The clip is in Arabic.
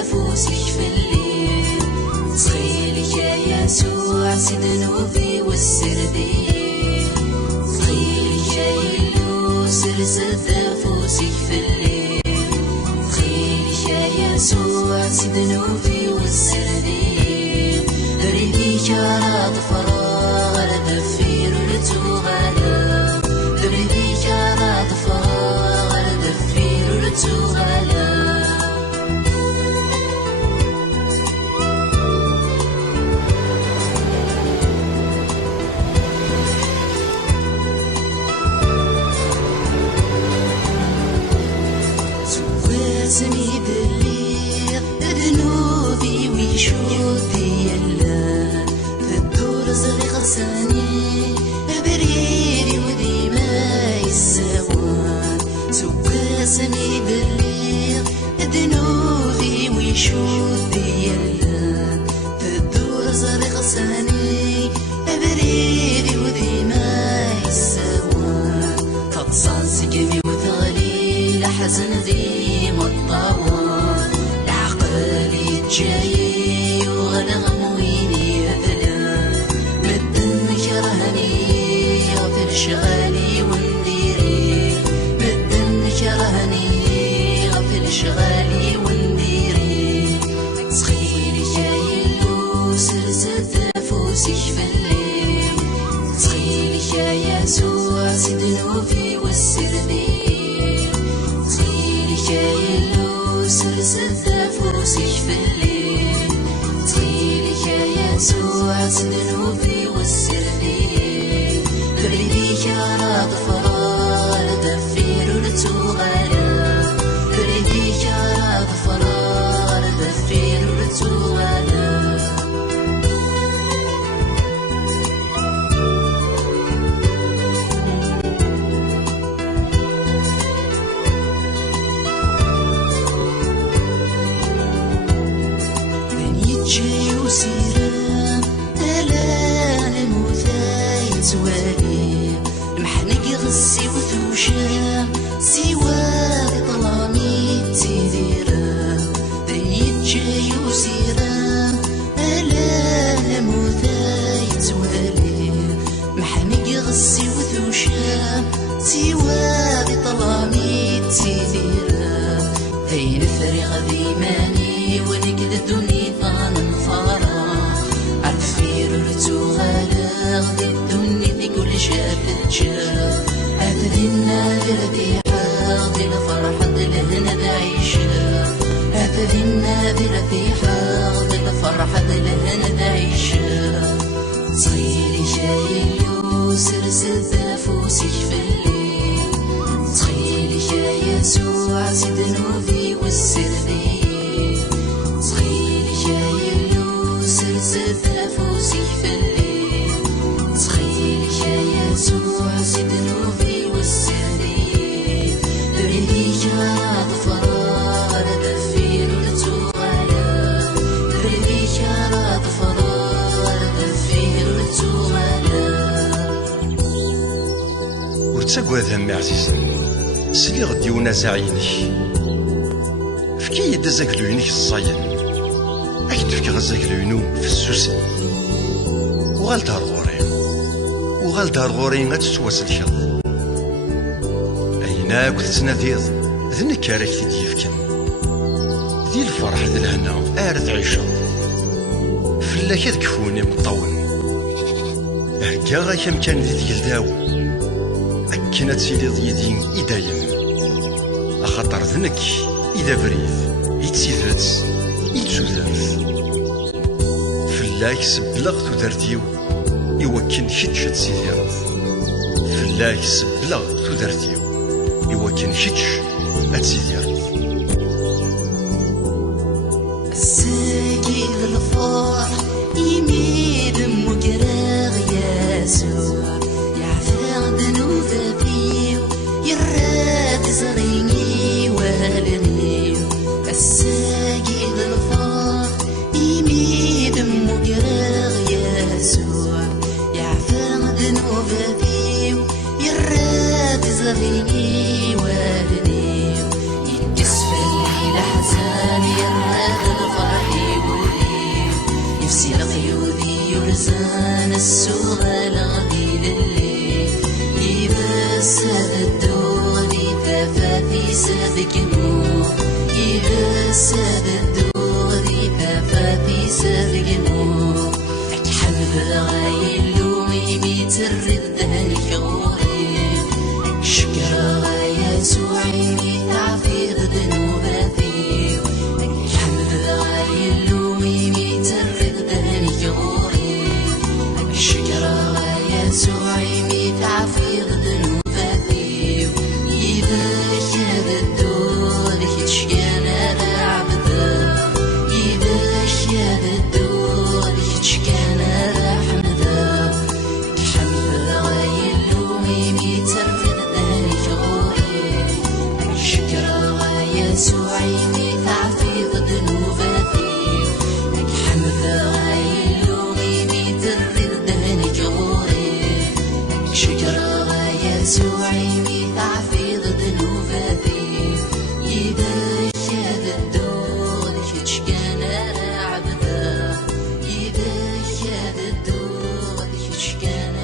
افوسك في الليل. صخيلك يا يسوع سيد ذنوبي والسردين. صخيلك يا يلوس رزت افوسك في الليل. صخيلك يا يسوع سيد ذنوبي والسردين. ريبيك على ضفراغ على دفير ولتوغالا. ريبيك على ضفراغ على دفير ولتوغالا. سمي بالليل ذنوبي ويشوفي يلا. في الدور زغي غساني بريدي وديما يسوان. سوى سمي بالليل ذنوبي ويشوفي يلا. في الدور زغي غساني بريدي وديما يسوان. تتصال سقمي وثغلي لحزن ذي مطوان. العقل يتجاي وغنغم ويني يذلا. مدن كرهني غفل شغالي ونديري. مدن كرهني غفل شغالي ونديري. صخيلك يا يلوس رزت افوسك في الليل. صخيلك يا يسوع سيد ذنوبي والسردين. صخيلك يا يلوس رزت افوسك في الليل. صخيلك يا يسوع سيد ذنوبي والسردين. بريديك على ضفراغ على دفير ولتوغالا. بريديك على ضفراغ على دفير ولتوغالا. جاي وسيرة ألا نموثا يتوالي. محنق غسي وثوشا سوا ظلامي تيديرا. ذنيت جاي وسيرة ألا نموثا يتوالي. محنق غسي وثوشا سوا ظلامي تيديرا. هين فريغ ذيماني ونقد الدنيا غدي الدنيا في كل شاب تشاف. هذا ذي حاضي الفرحة لهنا بعيشة. هذا ذي حاضي الفرحة لهنا بعيشة. صخيلك يا يلوس رزت افوسك في الليل. صخيلك يا يسوع سيد ذنوبي والسردين. صخيلك يا يلوس رزت افوسك في الليل. صخيلك يا يسوع سيد ذنوبي والسردين. بريديك على ضفراغ على دفير ولتوغالا. بريديك على ضفراغ على دفير ولتوغالا. ورتساقوا ذا عزيزا سلي غدي ونازعينك. فكي يد زاكلوينك الصاين. أكيد فكي غزاكلوينو في السوسن. وغال دار غوري غا تتواصل الكل. أيناك تتناديض ذ نكارك تديفكن. ذي الفرح ذي الهنا أرث عيشة. فلاك كفوني مطول. هكا غا كم كان ذي الداو. أكنا تسيلي ضيدين إدايم. أخاطر ذنك إذا بريد يتسيفات يتسوذات. فلاك سبلغ تودرديو يوكن كتش تسيديرض. فلاك سبلغ تودرديو يوكن كتش تسيديرض. الساقي الفرح يميد مقراغ يسوع. يعفى ذنوبي يراد زغيني والني. الساقي الفرح يميد مقراغ يسوع. يعفى ذنوبي يراد زغيني والني. الفرح يولي نفسي لقيودي يرزان السوغة لغدي للي يبس هذا الدوري فافافي سابقنو يبس هذا الدوري فافافي سابقنو حمد غايلو يميت الردان الكوري شكرا يا سوعي تعفي ذنوباتي الحمد غايلو يميت الردان الكوري شكرا يا سوعي تعفي ذنوباتي يباش هذا الدور يتشكانا رعبدا يباش هذا الدور يتشكانا رحمدا الحمد غايلو يميت الردان الكوري شكرا يا سوعي تعفي ذنوباتي الحمد غايلو يميت الردان الكوري شكرا يا سوعي تعفي ذنوباتي يباش هذا الدور يتشكانا رعبدا يباش هذا الدور يتشكانا